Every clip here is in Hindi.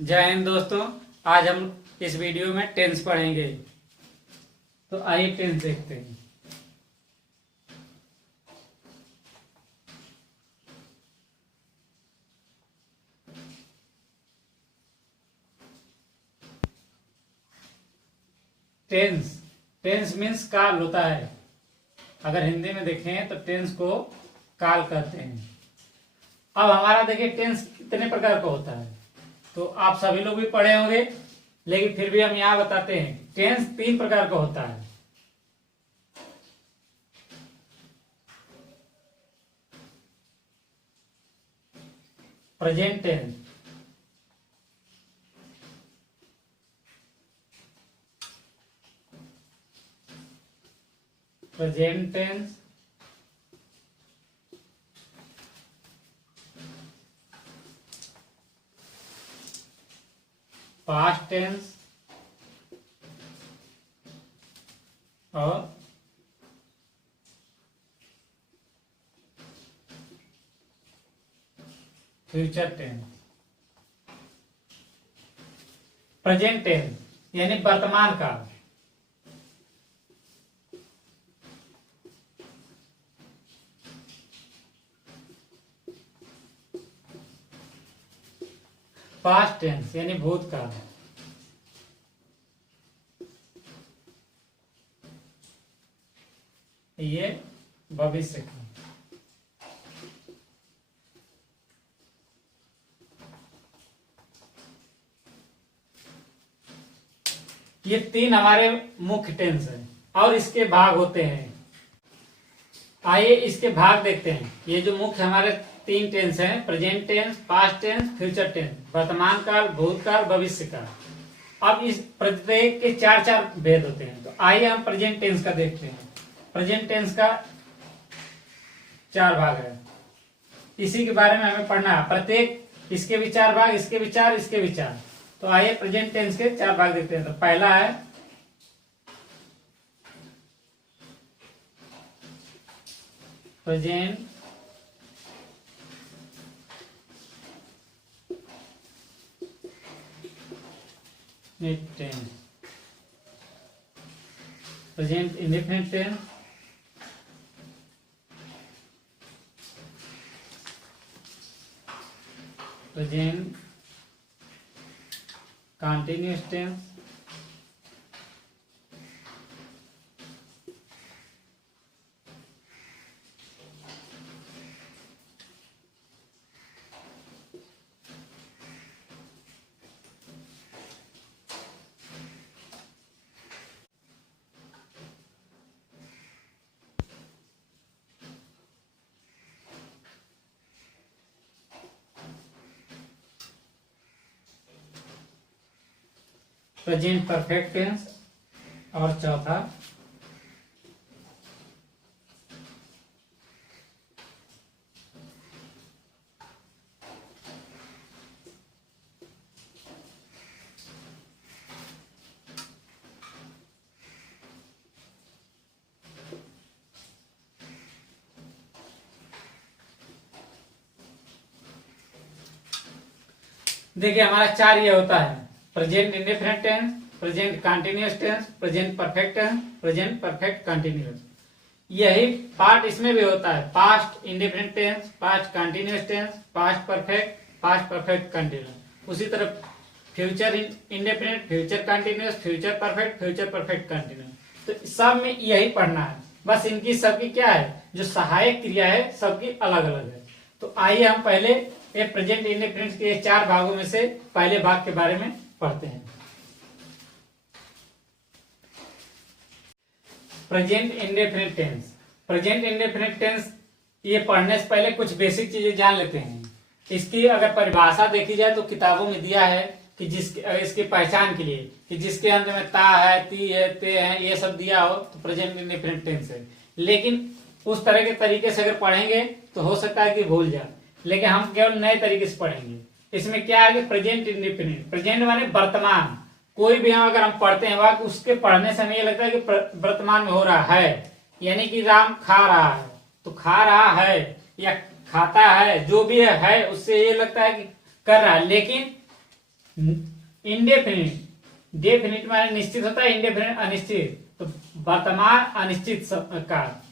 जय हिंद दोस्तों। आज हम इस वीडियो में टेंस पढ़ेंगे। तो आइए टेंस देखते हैं। टेंस टेंस मीन्स काल होता है। अगर हिंदी में देखें तो टेंस को काल कहते हैं। अब हमारा देखिए टेंस कितने प्रकार का होता है तो आप सभी लोग भी पढ़े होंगे, लेकिन फिर भी हम यहाँ बताते हैं। टेंस 3 प्रकार का होता है। Present tense, present tense, past tense और फ्यूचर टेंस। प्रेजेंट टेंस यानी वर्तमान काल। पास्ट टेंस यानी भूतकाल। ये भविष्य का। ये 3 हमारे मुख्य टेंस हैं और इसके भाग होते हैं। आइए इसके भाग देखते हैं। ये जो मुख्य हमारे 3 टेंस हैं, present tense, past tense, future tense, वर्तमान काल, भूतकाल, भविष्य काल। अब इस प्रत्येक के 4 भेद होते हैं। तो आइए हम प्रेजेंट टेंस का देखते हैं। प्रेजेंट टेंस का 4 भाग है। इसी के बारे में हमें पढ़ना है। प्रत्येक इसके भी 4 भाग, इसके भी 4, इसके भी 4। तो आइए प्रेजेंट टेंस के 4 भाग देखते हैं। तो पहला है present tense, present indefinite tense, present continuous tense, present perfect tense और चौथा देखिए हमारा 4 ये होता है। Present indefinite tense, present continuous tense, present perfect tense, present perfect continuous. यही पार्ट इसमें भी होता है। Past indefinite tense, past continuous tense, past perfect continuous. उसी तरह future indefinite, future continuous, future perfect continuous. तो सब में यही पढ़ना है। बस इनकी सबकी क्या है, जो सहायक क्रिया है सबकी अलग अलग है। तो आइए हम पहले ये प्रेजेंट इंडेफिनिट के 4 भागों में से पहले भाग के बारे में पढ़ते हैं। Present indefinite tense. Present indefinite tense ये पढ़ने से पहले कुछ बेसिक चीजें जान लेते हैं। इसकी अगर परिभाषा देखी जाए तो किताबों में दिया है कि इसकी पहचान के लिए कि जिसके अंत में ता है, ती है, ते है, ये सब दिया हो तो प्रेजेंट इंडेफिनिट टेंस है। लेकिन उस तरह के तरीके से अगर पढ़ेंगे तो हो सकता है कि भूल जाए, लेकिन हम केवल नए तरीके से पढ़ेंगे। इसमें क्या है कि प्रेजेंट इंडेफिनिट, प्रेजेंट माने वर्तमान। कोई भी हम अगर हम पढ़ते हैं वाक्य, उसके पढ़ने से हमें ये लगता है कि वर्तमान में हो रहा है। यानी कि राम खा रहा है तो खा रहा है या खाता है, जो भी है उससे ये लगता है कि कर रहा है। लेकिन इंडेफिनिट, डेफिनिट माने निश्चित होता है, इंडेफिनिट अनिश्चित। तो वर्तमान अनिश्चित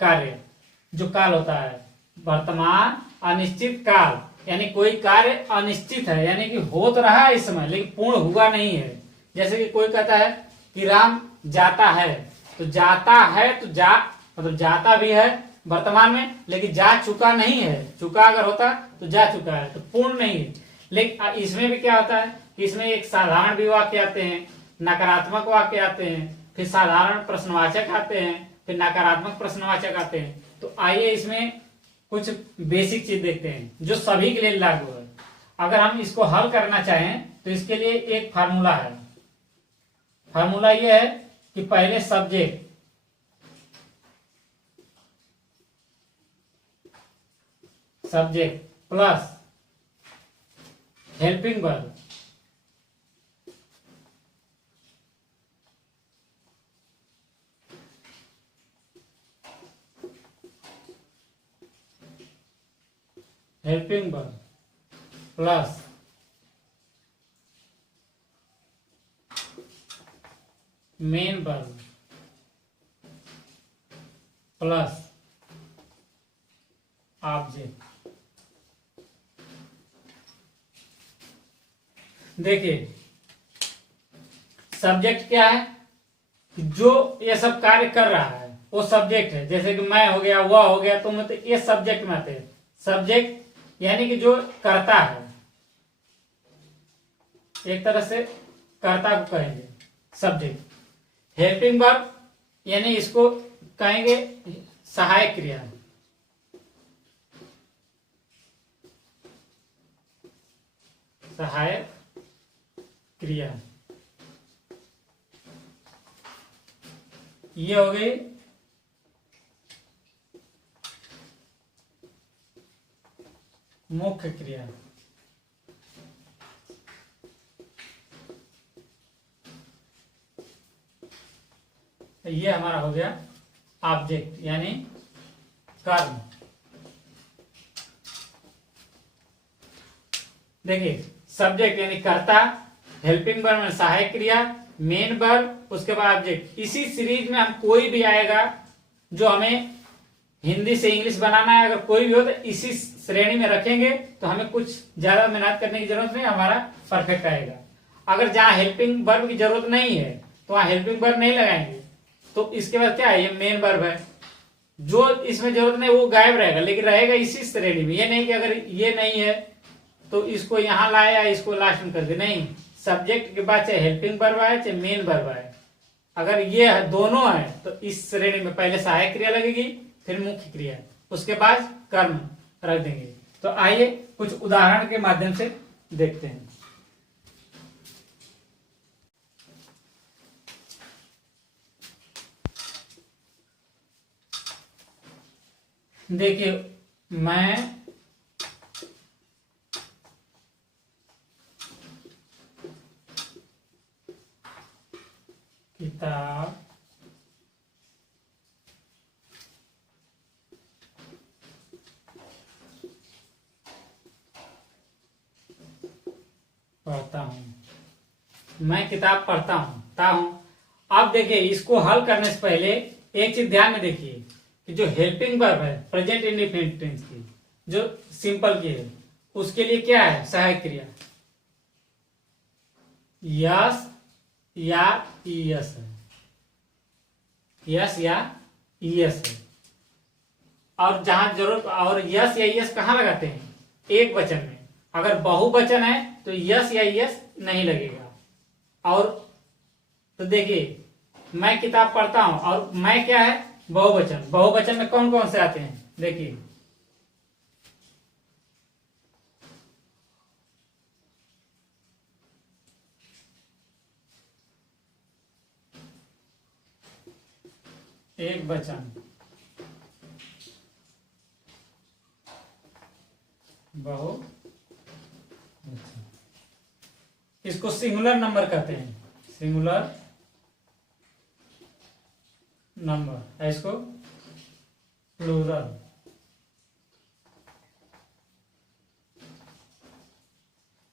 कार्य, जो काल होता है, वर्तमान अनिश्चित काल, यानी कोई कार्य अनिश्चित है, यानी कि हो तो रहा है इस समय लेकिन पूर्ण हुआ नहीं है। जैसे कि कोई कहता है कि राम जाता है, तो जाता है तो जा मतलब जाता भी है वर्तमान में, लेकिन जा चुका नहीं है। चुका अगर होता तो जा चुका है, तो पूर्ण नहीं है। लेकिन इसमें भी क्या होता है कि इसमें एक साधारण भी वाक्य आते हैं, नकारात्मक वाक्य आते हैं, फिर साधारण प्रश्नवाचक आते हैं, फिर नकारात्मक प्रश्नवाचक आते हैं। तो आइए इसमें कुछ बेसिक चीज देखते हैं जो सभी के लिए लागू है। अगर हम इसको हल करना चाहें तो इसके लिए एक फार्मूला है। फार्मूला ये है कि पहले subject plus helping verb plus main verb plus object. देखिए सब्जेक्ट क्या है, जो ये सब कार्य कर रहा है वो सब्जेक्ट है। जैसे कि मैं हो गया, वह हो गया, तुम, तो ये सब्जेक्ट में आते हैं। सब्जेक्ट यानी कि जो करता है, एक तरह से कर्ता को कहेंगे सब्जेक्ट। हेल्पिंग वर्ब यानी इसको कहेंगे सहायक क्रिया। सहायक क्रिया ये हो गई मुख्य क्रिया। ये हमारा हो गया ऑब्जेक्ट यानी कर्म। देखिए सब्जेक्ट यानी कर्ता, हेल्पिंग वर्ब में सहायक क्रिया, मेन वर्ब, उसके बाद ऑब्जेक्ट। इसी सीरीज में हम कोई भी आएगा जो हमें हिंदी से इंग्लिश बनाना है, अगर कोई भी हो तो इसी श्रेणी में रखेंगे तो हमें कुछ ज्यादा मेहनत करने की जरूरत नहीं, हमारा परफेक्ट आएगा। अगर जहां हेल्पिंग वर्ब की जरूरत नहीं है तो वहां हेल्पिंग वर्ब नहीं लगाएंगे। तो इसके बाद क्या है, ये मेन वर्ब है, जो इसमें जरूरत नहीं वो गायब रहेगा, लेकिन रहेगा इसी श्रेणी में। ये नहीं कि अगर ये नहीं है तो इसको यहां लाए या इसको लास्ट में कर दे, नहीं। सब्जेक्ट के बाद चाहे हेल्पिंग वर्ब आए चाहे मेन वर्ब आए, अगर ये दोनों है तो इस श्रेणी में पहले सहायक क्रिया लगेगी, फिर मुख्य क्रिया, उसके बाद कर्म रख देंगे। तो आइए कुछ उदाहरण के माध्यम से देखते हैं। देखिए मैं किताब पढ़ता हूँ, मैं किताब पढ़ता हूँ। अब देखिए इसको हल करने से पहले एक चीज ध्यान में देखिए कि जो हेल्पिंग वर्ब है प्रेजेंट इंडेफिनिट टेंस की, जो सिंपल की है, उसके लिए क्या है सहायक क्रिया, यस या ईएस है, यस या ईएस है। और जहां जरूरत, और यस या ईएस कहां लगाते हैं, एक वचन में। अगर बहुवचन है तो यस या ईएस नहीं लगेगा। और तो देखिए मैं किताब पढ़ता हूं, और मैं क्या है बहुवचन। बहुवचन में कौन कौन से आते हैं देखिए, एक वचन, बहुवचन, इसको सिंगुलर नंबर कहते हैं, सिंगुलर नंबर, इसको प्लूरल।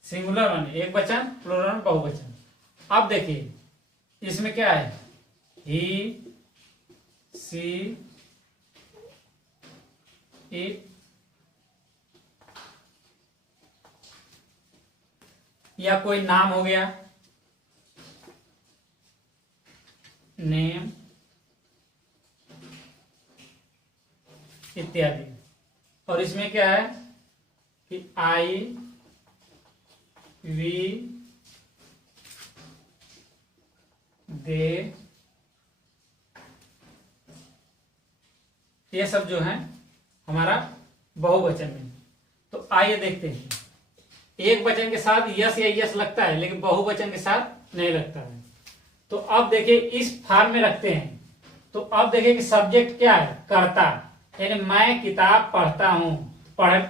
सिंगुलर माने एक वचन, प्लूरल बहुवचन। अब देखिए इसमें क्या है, ही, सी, इट, या कोई नाम हो गया, नेम इत्यादि। और इसमें क्या है कि आई, वी, दे, ये सब जो है हमारा बहुवचन में। तो आइए देखते हैं, एक वचन के साथ यस या यस लगता है लेकिन बहुवचन के साथ नहीं लगता है। तो अब देखिए इस फॉर्म में रखते हैं। तो अब देखिए कि सब्जेक्ट क्या है, कर्ता, यानी मैं किताब पढ़ता हूं।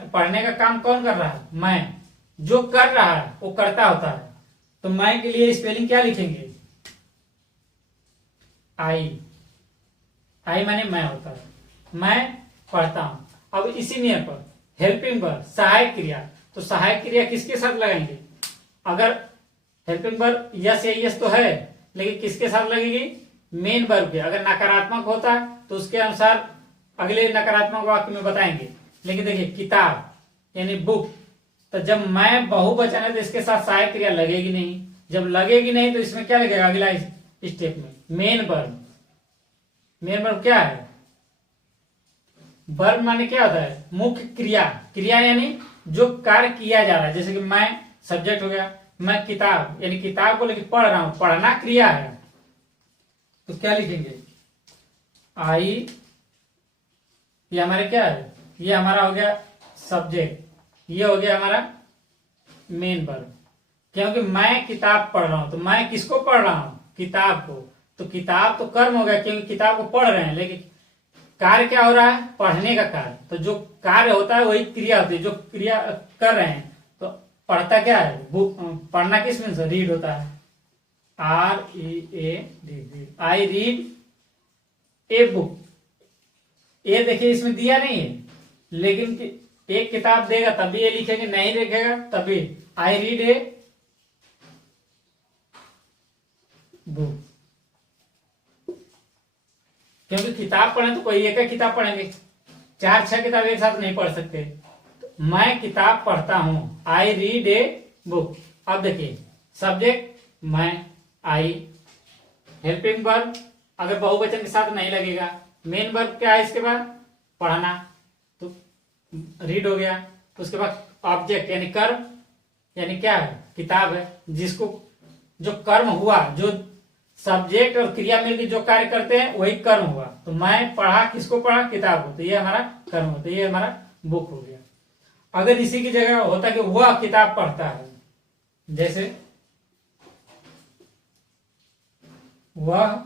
पढ़ने का काम कौन कर रहा है, मैं। जो कर रहा है वो कर्ता होता है। तो मैं के लिए स्पेलिंग क्या लिखेंगे, आई, आई माने मैं होता है, मैं पढ़ता हूं। अब इसी नियम पर हेल्पिंग वर्ब, सहायक क्रिया, तो सहायक क्रिया किसके साथ लगाएंगे, अगर हेल्पिंग वर्ब यस या यस तो है लेकिन किसके साथ लगेगी, मेन वर्ब के। अगर नकारात्मक होता तो उसके अनुसार अगले नकारात्मक वाक्य में बताएंगे। लेकिन देखिए किताब यानी बुक, तो जब मैं बहुवचन है तो इसके साथ सहायक क्रिया लगेगी नहीं। जब लगेगी नहीं तो इसमें क्या लगेगा, अगला स्टेप में मेन वर्ब। मेन वर्ब क्या है, वर्ब माने क्या होता है, मुख्य क्रिया। क्रिया यानी जो कार्य किया जा रहा है, जैसे कि मैं सब्जेक्ट हो गया, मैं किताब यानी किताब को लेकर पढ़ रहा हूं, पढ़ना क्रिया है। तो क्या लिखेंगे, आई, ये हमारे क्या है, ये हमारा हो गया सब्जेक्ट, ये हो गया हमारा मेन वर्ब। क्योंकि मैं किताब पढ़ रहा हूं, तो मैं किसको पढ़ रहा हूं, किताब को। तो किताब तो कर्म हो गया क्योंकि किताब को पढ़ रहे हैं, लेकिन कार्य क्या हो रहा है, पढ़ने का कार्य। तो जो कार्य होता है वही क्रिया होती है, जो क्रिया कर रहे हैं। तो पढ़ता क्या है, बुक। पढ़ना किस मीन से, रीड होता है, READ, I read a book. ये देखिए इसमें दिया नहीं है, लेकिन एक किताब देगा तभी ये लिखेंगे, नहीं लिखेगा तभी आई रीड ए बुक। क्योंकि किताब पढ़े तो कोई एक ही किताब पढ़ेंगे, 4-6 किताब एक साथ नहीं पढ़ सकते। तो मैं किताब पढ़ता हूं, आई रीड ए बुक। अब देखिए सब्जेक्ट मैं, आई, हेल्पिंग वर्ब अगर बहुवचन के साथ नहीं लगेगा, मेन वर्ब क्या है इसके बाद, पढ़ना, तो रीड हो गया। तो उसके बाद ऑब्जेक्ट यानी कर्म, यानी क्या है, किताब है, जिसको जो कर्म हुआ, जो सब्जेक्ट और क्रिया मिलकर जो कार्य करते हैं वही कर्म हुआ। तो मैं पढ़ा, किसको पढ़ा, किताब को, तो ये हमारा कर्म होता है, ये हमारा बुक हो गया। अगर इसी की जगह होता कि वह किताब पढ़ता है, जैसे वह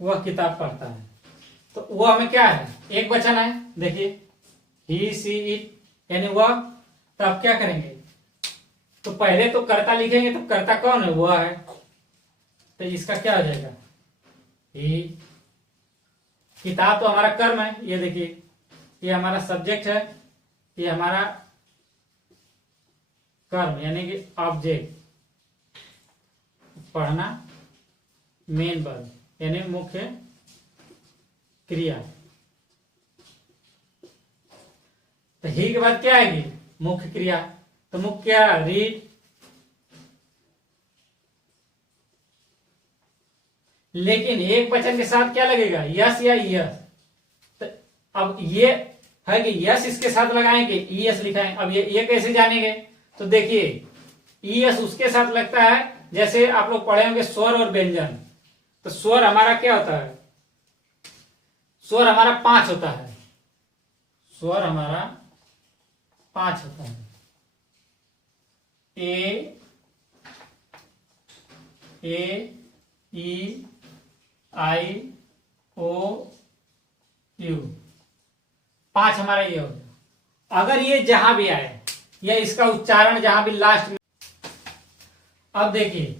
वह किताब पढ़ता है, तो वह हमें क्या है, एक वचन है। देखिए ही, सी, इट यानी वह। तो अब क्या करेंगे, तो पहले तो कर्ता लिखेंगे, तो कर्ता कौन है, वह है। तो इसका क्या हो जाएगा, ही। किताब तो हमारा कर्म है, ये देखिए ये हमारा सब्जेक्ट है, ये हमारा कर्म यानी कि ऑब्जेक्ट, पढ़ना मेन वर्ब यानी मुख्य क्रिया। तो ही के बाद क्या आएगी, मुख्य क्रिया। तो मुख्य क्या, रीड। लेकिन एक वचन के साथ क्या लगेगा, यस या यस। तो अब ये है कि यस इसके साथ लगाएंगे, ईएस लिखाएंगे। अब ये कैसे जानेंगे, तो देखिए ईएस उसके साथ लगता है जैसे आप लोग पढ़े होंगे स्वर और व्यंजन। तो स्वर हमारा क्या होता है, स्वर हमारा 5 होता है, स्वर हमारा 5 होता है, ए ई आई ओ यू, 5 हमारा ये हो गया। अगर ये जहां भी आए या इसका उच्चारण जहां भी लास्ट में, अब देखिए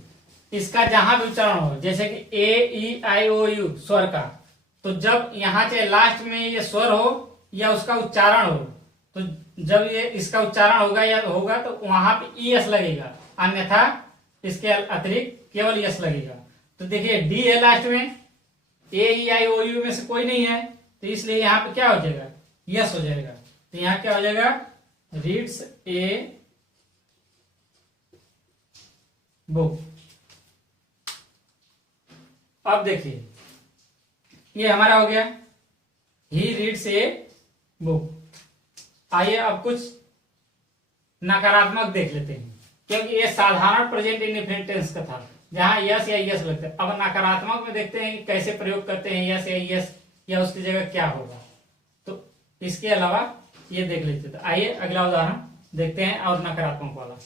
इसका जहां भी उच्चारण हो, जैसे कि ए ई आई ओ यू स्वर का, तो जब यहाँ चाहे लास्ट में ये स्वर हो या उसका उच्चारण हो, तो जब ये इसका उच्चारण होगा या होगा तो वहां पे ई एस लगेगा, अन्यथा इसके अतिरिक्त केवल यस लगेगा। तो देखिए डी है लास्ट में, ए ई आई ओ यू में से कोई नहीं है, तो इसलिए यहाँ पे क्या हो जाएगा, यस हो जाएगा। तो यहाँ क्या हो जाएगा, रीड्स ए बुक। अब देखिए ये हमारा हो गया, ही रीड्स ए बुक। आइए अब कुछ नकारात्मक देख लेते हैं, क्योंकि ये साधारण प्रेजेंट इंडेफिनिट टेंस का था जहां यस या यस लगता है। अब नकारात्मक में देखते हैं कि कैसे प्रयोग करते हैं यस या यस, या उसकी जगह क्या होगा। तो इसके अलावा ये देख लेते हैं। तो आइए अगला उदाहरण देखते हैं और नकारात्मक वाला।